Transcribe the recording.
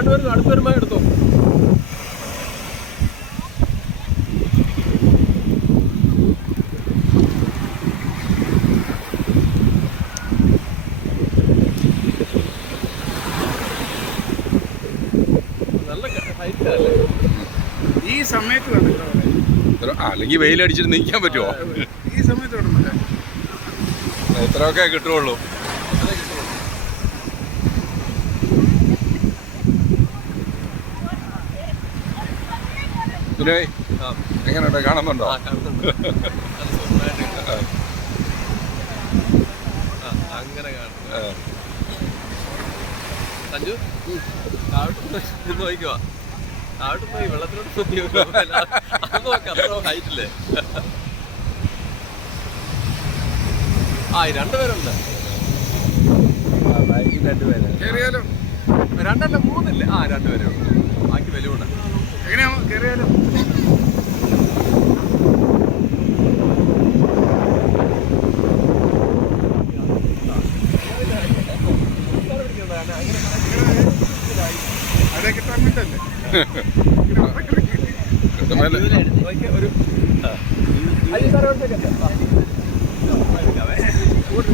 അടുത്ത് വരുമ്പോ എടുത്തോ. നല്ല ഹൈറ്റല്ലേ ഈ സമയത്ത് വേണം. അല്ലെങ്കിൽ വെയിലടിച്ചിട്ട് നിൽക്കാൻ പറ്റുമോ? ഈ സമയത്ത് വേണം. ഇത്രയൊക്കെ കിട്ടുള്ളൂ. എങ്ങനെയുണ്ട്? കാണുന്നുണ്ടോ? അങ്ങനെ കാണും. സഞ്ജു താഴോട്ട് നോക്കിക്കോ. താഴോട്ട് പോയി വെള്ളത്തിലോട്ട് അത്ര ഹൈറ്റില്ലേ. രണ്ടുപേരുണ്ട്. കേറിയാലോ? രണ്ടല്ല മൂന്നില്ലേ? രണ്ടുപേരേ ഉള്ളൂ. ബാക്കി വലിയ എങ്ങനെയാ കേറിയാലോ? അവിടെ കിട്ടാൻ വേണ്ടല്ലേ? ഒരു